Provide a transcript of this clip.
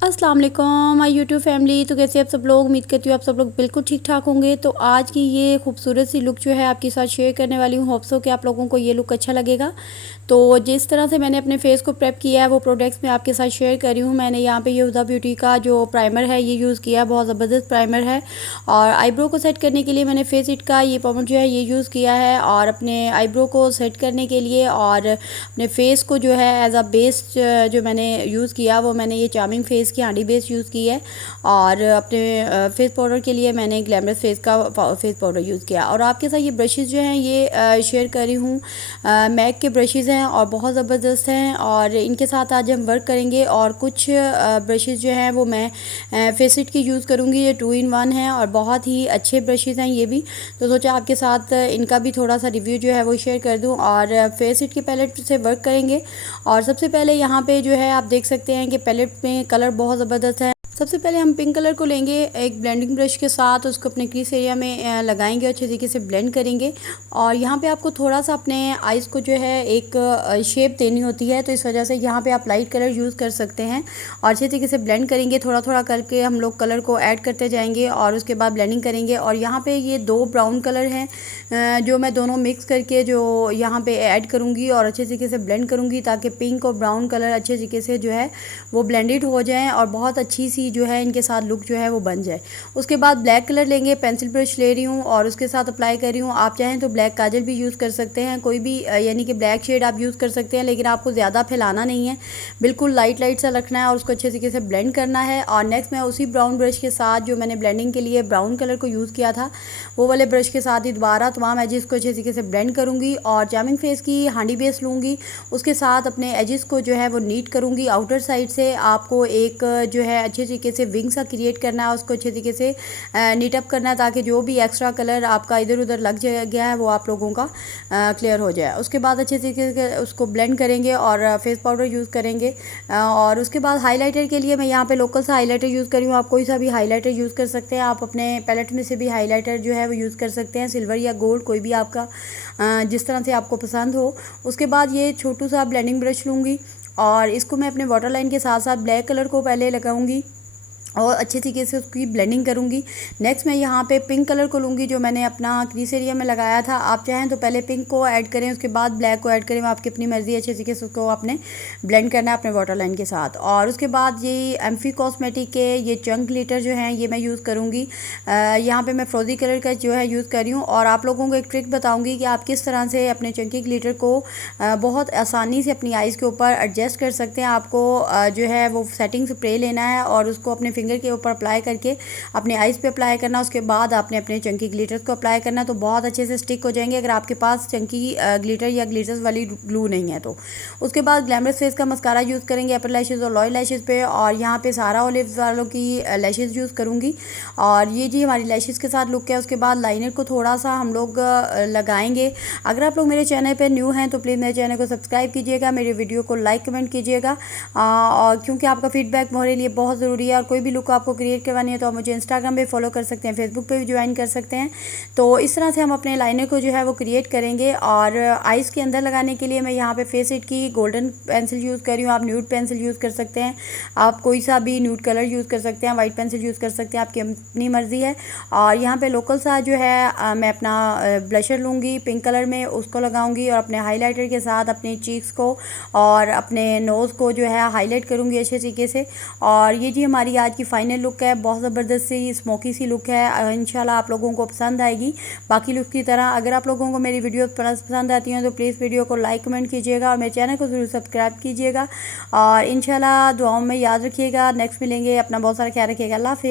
अस्सलाम वालेकुम my YouTube family. तो कैसे आप सब लोग, उम्मीद करती हूँ आप सब लोग बिल्कुल ठीक ठाक होंगे। तो आज की ये खूबसूरत सी लुक जो है आपके साथ शेयर करने वाली हूँ। होप सो कि आप लोगों को ये लुक अच्छा लगेगा। तो जिस तरह से मैंने अपने फेस को प्रेप किया है वो प्रोडक्ट्स मैं आपके साथ शेयर कर रही हूँ। मैंने यहाँ पे ये हुदा ब्यूटी का जो प्राइमर है ये यूज़ किया है, बहुत ज़बरदस्त प्राइमर है। और आईब्रो को सेट करने के लिए मैंने फेस इट का ये पाउडर जो है ये यूज़ किया है, और अपने आईब्रो को सेट करने के लिए और अपने फेस को जो है एज अ बेस जो मैंने यूज़ किया वो मैंने ये चार्मिंग फेस की हांडी बेस यूज़ की है। और अपने फेस पाउडर के लिए मैंने ग्लैमरस फेस का फेस पाउडर यूज़ किया। और आपके साथ ये ब्रशेज़ जो हैं ये शेयर कर रही हूँ। मैक के ब्रशेज़ हैं और बहुत ज़बरदस्त हैं, और इनके साथ आज हम वर्क करेंगे। और कुछ ब्रशेज़ जो हैं वो मैं फेसिट की यूज़ करूँगी। ये 2 in 1 है और बहुत ही अच्छे ब्रशेज़ हैं ये भी। तो सोचा आपके साथ इनका भी थोड़ा सा रिव्यू जो है वो शेयर कर दूँ। और फेसिट के पैलेट से वर्क करेंगे। और सबसे पहले यहाँ पे जो है आप देख सकते हैं कि पैलेट में कलर बहुत ज़बरदस्त है। सबसे पहले हम पिंक कलर को लेंगे एक ब्लेंडिंग ब्रश के साथ, उसको अपने क्रीज एरिया में लगाएंगे और अच्छे तरीके से ब्लेंड करेंगे। और यहाँ पे आपको थोड़ा सा अपने आइज़ को जो है एक शेप देनी होती है, तो इस वजह से यहाँ पे आप लाइट कलर यूज़ कर सकते हैं। और अच्छे तरीके से ब्लेंड करेंगे, थोड़ा थोड़ा करके हम लोग कलर को ऐड करते जाएंगे और उसके बाद ब्लेंडिंग करेंगे। और यहाँ पे ये 2 ब्राउन कलर हैं जो मैं दोनों मिक्स करके जो यहाँ पे ऐड करूँगी और अच्छे तरीके से ब्लेंड करूँगी, ताकि पिंक और ब्राउन कलर अच्छे तरीके से जो है वो ब्लेंडेड हो जाएँ और बहुत अच्छी सी जो है इनके साथ लुक जो है वो बन जाए। उसके बाद ब्लैक कलर लेंगे, पेंसिल ब्रश ले रही हूँ और उसके साथ अप्लाई कर रही हूँ। आप चाहें तो ब्लैक काजल भी यूज़ कर सकते हैं, कोई भी यानी कि ब्लैक शेड आप यूज़ कर सकते हैं, लेकिन आपको ज़्यादा फैलाना नहीं है, बिल्कुल लाइट लाइट सा रखना है और उसको अच्छे तरीके से ब्लेंड करना है। और नेक्स्ट मैं उसी ब्राउन ब्रश के साथ जो मैंने ब्लेंडिंग के लिए ब्राउन कलर को यूज़ किया था वो वाले ब्रश के साथ ही दोबारा तमाम एजेस को अच्छे तरीके से ब्लेंड करूँगी। और चार्मिंग फेस की हांडी बेस लूँगी, उसके साथ अपने एजेस को जो है वो नीट करूँगी। आउटर साइड से आपको एक जो है अच्छे तरीके से विंग सा क्रिएट करना है, उसको अच्छे तरीके से नीट अप करना है, ताकि जो भी एक्स्ट्रा कलर आपका इधर उधर लग गया है वो आप लोगों का क्लियर हो जाए। उसके बाद अच्छे तरीके से उसको ब्लेंड करेंगे और फेस पाउडर यूज़ करेंगे। और उसके बाद हाइलाइटर के लिए मैं यहाँ पे लोकल सा हाइलाइटर यूज़ करी हूँ। आप कोई सा भी हाइलाइटर यूज़ कर सकते हैं, आप अपने पैलेट में से भी हाइलाइटर जो है वो यूज़ कर सकते हैं, सिल्वर या गोल्ड कोई भी आपका जिस तरह से आपको पसंद हो। उसके बाद ये छोटू सा ब्लेंडिंग ब्रश लूँगी और इसको मैं अपने वाटर लाइन के साथ साथ ब्लैक कलर को पहले लगाऊंगी और अच्छे तरीके से उसकी ब्लेंडिंग करूँगी। नेक्स्ट मैं यहाँ पे पिंक कलर को लूँगी जो मैंने अपना क्रीज एरिया में लगाया था। आप चाहें तो पहले पिंक को ऐड करें, उसके बाद ब्लैक को ऐड करें, आपकी अपनी मर्ज़ी। अच्छे तरीके से उसको आपने ब्लेंड करना है अपने वाटर लाइन के साथ। और उसके बाद ये एम्फी कॉस्मेटिक के ये चंक ग्लिटर जो हैं ये मैं यूज़ करूँगी। यहाँ पर मैं फ्रोजी कलर का जो है यूज़ कर रही हूँ। और आप लोगों को एक ट्रिक बताऊँगी कि आप किस तरह से अपने चंकी ग्लिटर को बहुत आसानी से अपनी आइज़ के ऊपर एडजस्ट कर सकते हैं। आपको जो है वो सेटिंग स्प्रे लेना है और उसको अपने फिंगर के ऊपर अप्लाई करके अपने आइज़ पे अप्लाई करना। उसके बाद आपने अपने चंकी ग्लिटर्स को अप्लाई करना, तो बहुत अच्छे से स्टिक हो जाएंगे अगर आपके पास चंकी ग्लिटर या ग्लिटर्स वाली ग्लू नहीं है तो। उसके बाद ग्लैमरस फेस का मस्कारा यूज़ करेंगे अपर लैशेज़ और लोअर लैशेज़ पे। और यहाँ पे सारा ओलिव्स वालों की लैशेज़ यूज़ करूँगी। और ये जी हमारी लैशेज़ के साथ लुक है। उसके बाद लाइनर को थोड़ा सा हम लोग लगाएंगे। अगर आप लोग मेरे चैनल पर न्यू हैं तो प्लीज़ मेरे चैनल को सब्सक्राइब कीजिएगा, मेरे वीडियो को लाइक कमेंट कीजिएगा, और क्योंकि आपका फीडबैक मेरे लिए बहुत ज़रूरी है। और कोई भी लुक आपको क्रिएट करवानी है तो आप मुझे इंस्टाग्राम पे फॉलो कर सकते हैं, फेसबुक पे भी ज्वाइन कर सकते हैं। तो इस तरह से हम अपने लाइनर को जो है वो क्रिएट करेंगे। और आइज़ के अंदर लगाने के लिए मैं यहाँ पे फेस इट की गोल्डन पेंसिल यूज़ कर रही हूँ। आप न्यूड पेंसिल यूज़ कर सकते हैं, आप कोई सा भी न्यूड कलर यूज़ कर सकते हैं, वाइट पेंसिल यूज़ कर सकते हैं, आपकी अपनी मर्ज़ी है। और यहाँ पर लोकल सा जो है मैं अपना ब्लशर लूँगी पिंक कलर में, उसको लगाऊँगी और अपने हाईलाइटर के साथ अपने चीक्स को और अपने नोज़ को जो है हाईलाइट करूँगी अच्छे तरीके से। और ये जी हमारी आज की फाइनल लुक है, बहुत ज़बरदस्त सी स्मोकी सी लुक है। इंशाल्लाह आप लोगों को पसंद आएगी बाकी लुक की तरह। अगर आप लोगों को मेरी वीडियो पसंद आती हैं तो प्लीज़ वीडियो को लाइक कमेंट कीजिएगा और मेरे चैनल को ज़रूर सब्सक्राइब कीजिएगा। और इंशाल्लाह दुआओं में याद रखिएगा। नेक्स्ट मिलेंगे, अपना बहुत सारा ख्याल रखिएगा। अल्लाह हाफ़िज़।